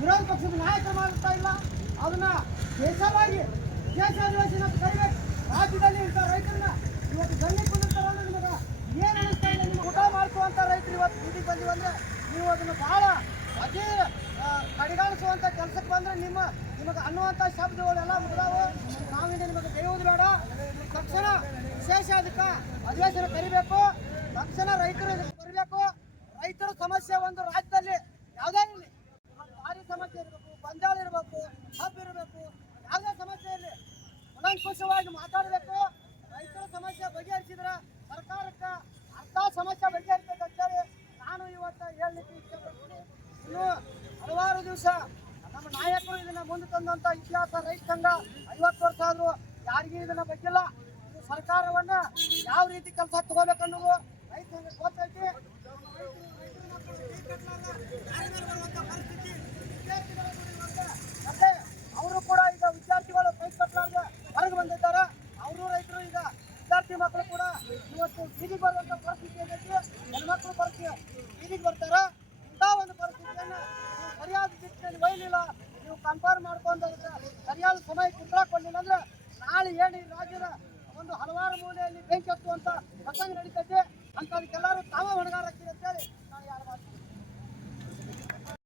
ವಿರೋಧ ಪಕ್ಷದ ನಾಯಕರು ಮಾಡುತ್ತಾ ಇಲ್ಲ ಅದನ್ನ ದೇಶವಾಗಿ ದೇಶ ಅಧಿವೇಶನ ಕರಿಬೇಕು ರಾಜ್ಯದಲ್ಲಿ ಇಂಥ ರೈತರನ್ನ ಇವತ್ತು ಗಲ್ಲಿ ನಿಮಗೆ ಏನು ಅನಿಸ್ತಾ ಇಲ್ಲ ನಿಮ್ಗೆ ಊಟ ಮಾಡ್ಕೊಳ್ಳುವಂಥ ರೈತರು ಇವತ್ತು ಬೀದಿಗೆ ಬಂದಿವಂದ್ರೆ ನೀವು ಅದನ್ನು ಬಹಳ ಅತೀ ಕಡೆಗಾಣಿಸುವಂಥ ಕೆಲಸಕ್ಕೆ ಬಂದ್ರೆ ನಿಮ್ಮ, ನಿಮಗೆ ಅನ್ನುವಂಥ ಶಬ್ದಗಳೆಲ್ಲ ಮುಗಿದಾವು ನಾವಿಂದ ನಿಮಗೆ ಬೇಯುವುದು ಬೇಡ. ತಕ್ಷಣ ವಿಶೇಷ ಅದಕ್ಕೆ ಅಧಿವೇಶನ ಕರಿಬೇಕು. ತಕ್ಷಣ ರೈತರು ಬರಬೇಕು. ರೈತರ ಸಮಸ್ಯೆ ಒಂದು ರಾಜ್ಯದಲ್ಲಿ ಕೂಲಂಕುಷವಾಗಿ ಮಾತಾಡಬೇಕು. ರೈತರ ಸಮಸ್ಯೆ ಬಗೆಹರಿಸಿದ್ರ ಸರ್ಕಾರಕ್ಕೆ ಅರ್ಧ ಸಮಸ್ಯೆ ಬಗೆಹರಿಸಬೇಕು ಅಂತೇಳಿ ನಾನು ಇವತ್ತು ಹೇಳಲಿಕ್ಕೆ ಇಷ್ಟಪಡ್ತೀನಿ. ಇನ್ನು ಹಲವಾರು ದಿವಸ ನಮ್ಮ ನಾಯಕರು ಇದನ್ನ ಮುಂದೆ ತಂದಂತ ಇತಿಹಾಸ, ರೈತ ಸಂಘ ಐವತ್ತು ವರ್ಷ ಆದ್ರೂ ಯಾರಿಗೂ ಇದನ್ನ ಬಗ್ಗಿಲ್ಲ ಸರ್ಕಾರವನ್ನ ಯಾವ ರೀತಿ ಕೆಲಸ ತಗೋಬೇಕನ್ನೋದು ರೈತ ಸಂಘ ಇವತ್ತು ಬೀದಿಗೆ ಬರುವಂತ ಪರಿಸ್ಥಿತಿ ಏನೈತಿ? ಹೆಣ್ಮಕ್ಳು ಬರ್ತೀವಿ ಬೀದಿಗೆ ಬರ್ತಾರ? ಇಂಥ ಒಂದು ಪರಿಸ್ಥಿತಿಯನ್ನ ನೀವು ಸರಿಯಾದ ದಿಕ್ಕಿನಲ್ಲಿ ಒಯ್ಲಿಲ್ಲ. ನೀವು ಕನ್ಫರ್ಮ್ ಮಾಡ್ಕೊಂಡು ಸರಿಯಾದ ಸಮಯ ಕೊಡಲಿಲ್ಲ ಅಂದ್ರೆ ನಾಳೆ ಏನು ಈ ರಾಜ್ಯದ ಒಂದು ಹಲವಾರು ಮೂಲೆಯಲ್ಲಿ ಬೆಂಕಿ ಹತ್ತುವಂತ ಪ್ರಸಂಗ ನಡೀತೈತೆ.